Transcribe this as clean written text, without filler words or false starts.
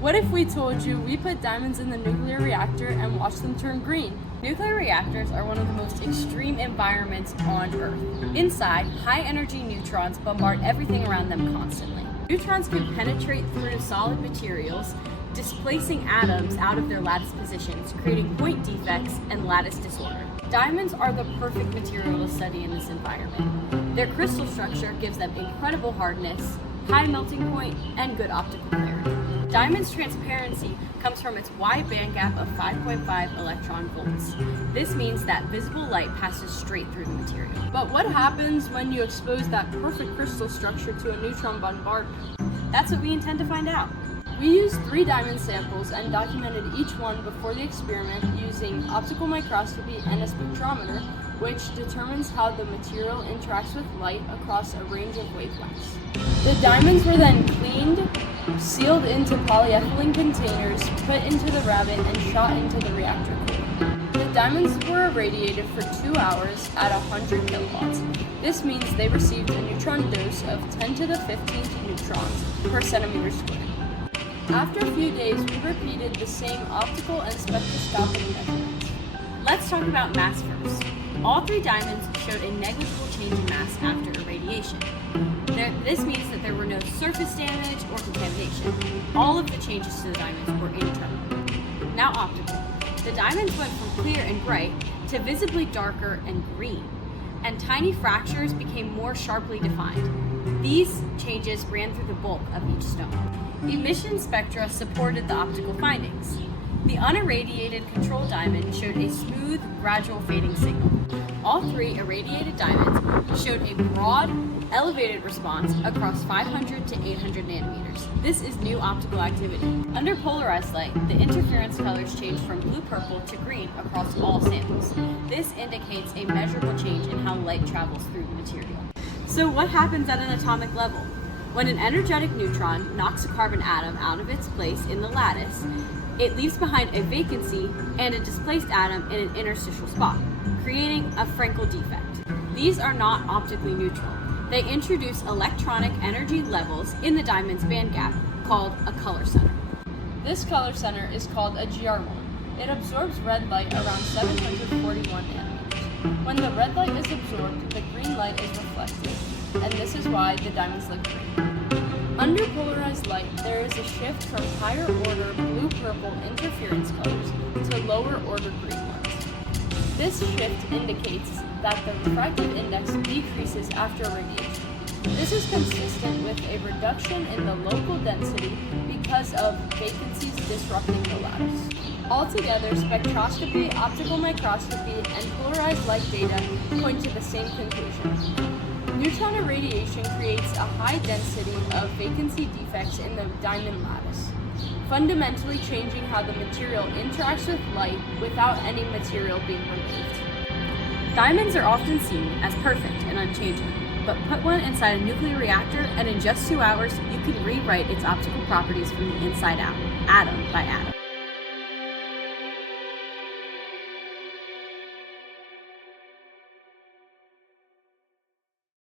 What if we told you we put diamonds in the nuclear reactor and watched them turn green? Nuclear reactors are one of the most extreme environments on Earth. Inside, high-energy neutrons bombard everything around them constantly. Neutrons can penetrate through solid materials, displacing atoms out of their lattice positions, creating point defects and lattice disorder. Diamonds are the perfect material to study in this environment. Their crystal structure gives them incredible hardness, high melting point, and good optical clarity. Diamond's transparency comes from its wide band gap of 5.5 electron volts. This means that visible light passes straight through the material. But what happens when you expose that perfect crystal structure to a neutron bombardment? That's what we intend to find out. We used 3 diamond samples and documented each one before the experiment using optical microscopy and a spectrometer, which determines how the material interacts with light across a range of wavelengths. The diamonds were then cleaned, sealed into polyethylene containers, put into the rabbet, and shot into the reactor cooler. The diamonds were irradiated for 2 hours at 100 kilowatts. This means they received a neutron dose of 10 to the 15th neutrons per centimeter squared. After a few days, we repeated the same optical and spectroscopic measurements. Let's talk about mass first. All 3 diamonds showed a negligible change in mass after irradiation. This means that there were no surface damage or contamination. All of the changes to the diamonds were internal. Now optical. The diamonds went from clear and bright to visibly darker and green, and tiny fractures became more sharply defined. These changes ran through the bulk of each stone. Emission spectra supported the optical findings. The unirradiated control diamond showed a smooth, gradual fading signal. All 3 irradiated diamonds showed a broad, elevated response across 500 to 800 nanometers. This is new optical activity. Under polarized light, the interference colors change from blue-purple to green across all samples. This indicates a measurable change in how light travels through the material. So what happens at an atomic level? When an energetic neutron knocks a carbon atom out of its place in the lattice, it leaves behind a vacancy and a displaced atom in an interstitial spot, creating a Frankel defect. These are not optically neutral. They introduce electronic energy levels in the diamond's bandgap, called a color center. This color center is called a GR1. It absorbs red light around 741 nanometers. When the red light is absorbed, the green light is reflected, and this is why the diamonds look green. Under polarized light, there is a shift from higher order blue-purple interference colors to lower order green ones. This shift indicates that the refractive index decreases after radiation. This is consistent with a reduction in the local density because of vacancies disrupting the lattice. Altogether, spectroscopy, optical microscopy, and polarized light data point to the same conclusion. Neutron irradiation creates a high density of vacancy defects in the diamond lattice, fundamentally changing how the material interacts with light without any material being removed. Diamonds are often seen as perfect and unchanging, but put one inside a nuclear reactor and in just 2 hours, you can rewrite its optical properties from the inside out, atom by atom.